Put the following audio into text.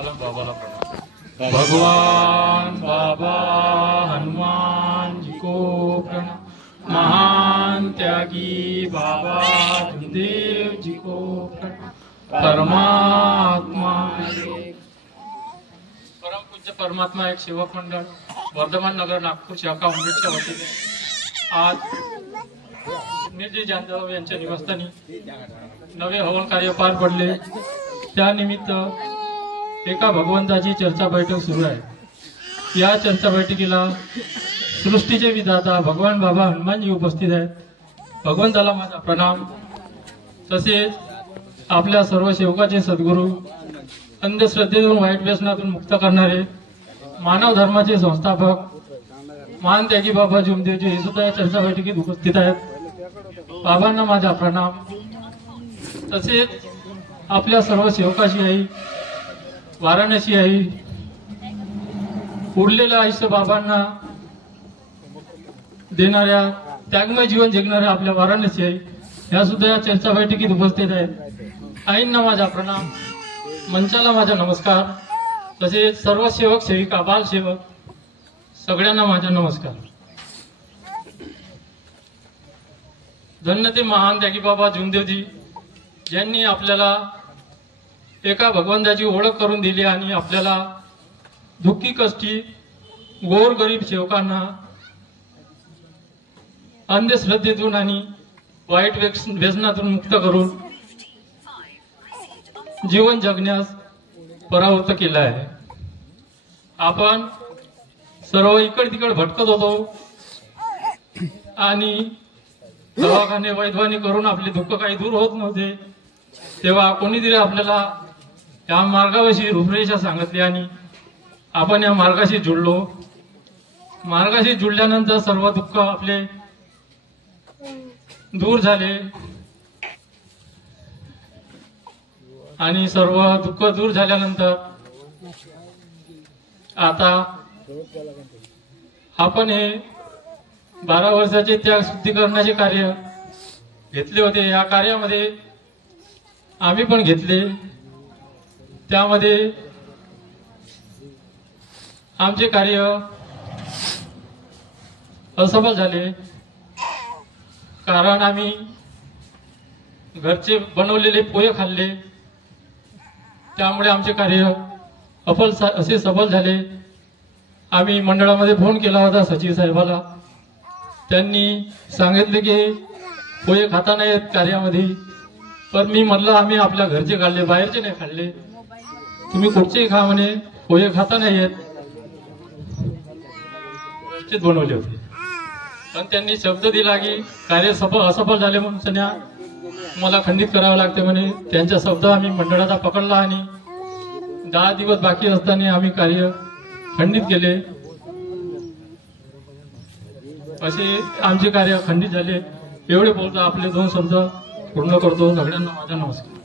चला बाबाला प्रणाम। भगवान बाबा हनुमान जी को प्रणाम। महान त्यागी बाबा धनदेव जी को प्रणाम। परमात्मा परम पूज्य परमात्मा एक सेवक मंडळ वर्धमान नगर नागपूर शाखा उमेदच्या वतीने आज निर्जी जाधव यांच्या निवासस्थानी नवे हवन कार्य पार पडले। त्यानिमित्त एका भगवंताची चर्चा बैठक सुरू आहे। या चर्चा बैठकीला सृष्टीचे विधाता भगवान बाबा हनुमानजी उपस्थित आहेत। भगवंताला माझा प्रणाम। तसेच आपल्या सर्व सेवकाचे सद्गुरू, अंधश्रद्धेतून वाईट व्यसनातून मुक्त करणारे मानव धर्माचे संस्थापक महान त्यागी बाबा जुमदेवजी हे सुद्धा या चर्चा बैठकीत उपस्थित आहेत। बाबांना माझा प्रणाम। तसेच आपल्या सर्व सेवकाची आई, वाराणसी आई, उरलेलं आयुष्य बाबांना देणाऱ्या, त्यागमय जीवन जगणाऱ्या आपल्या वाराणसी आई या सुद्धा या चर्चा बैठकीत उपस्थित आहेत। आईंना माझा प्रणाम, मंचाला माझा नमस्कार। तसेच सर्व सेवक सेविका, बालसेवक सगळ्यांना माझा नमस्कार। धन्य ते महान त्यागी बाबा जुमदेवजी यांनी आपल्याला एका भगवंताची ओळख करून दिली आणि आपल्याला दुःखी कष्टी गोर गरीब सेवकांना अंधश्रद्धेतून आणि वाईट व्यसनातून मुक्त करून जीवन जगण्यास परावृत्त केलं आहे। आपण सर्व इकड तिकड भटकत होतो आणि दवाखाने वैद्यवानी करून आपले दुःख काही दूर होत नव्हते। तेव्हा कोणीतरी आपल्याला या मार्गाविषयी रूपरेषा सांगितली आणि आपण या मार्गाशी जुळलो। मार्गाशी जुळल्यानंतर सर्व दुःख आपले दूर झाले आणि सर्व दुःख दूर झाल्यानंतर आता आपण हे 12 वर्षाचे त्याग शुद्धीकरणाचे कार्य घेतले होते। या कार्यामध्ये आम्ही पण घेतले। त्यामध्ये आमचे कार्य असफल झाले, कारण आम्ही घरचे बनवलेले पोहे खाल्ले। त्यामुळे आमचे कार्य असे सफल झाले। आम्ही मंडळामध्ये फोन केला होता सचिव साहेबाला। त्यांनी सांगितले की पोहे खाता नाहीत कार्यामध्ये, पण मी म्हटलं आम्ही आपल्या घरचे खाल्ले, बाहेरचे नाही खाल्ले। तुम्ही कुठचेही खा म्हणे, पोहे खाता नाहीत बनवले होते। पण त्यांनी शब्द दिला की कार्य असफल झाले म्हणून मला खंडित करावं लागते म्हणे। त्यांचा शब्द आम्ही मंडळाचा पकडला आणि 10 दिवस बाकी असताना आम्ही कार्य खंडित केले। असे आमचे कार्य खंडित झाले। एवढे बोलता आपले 2 शब्द पूर्ण करतो। सगळ्यांना माझा नमस्कार।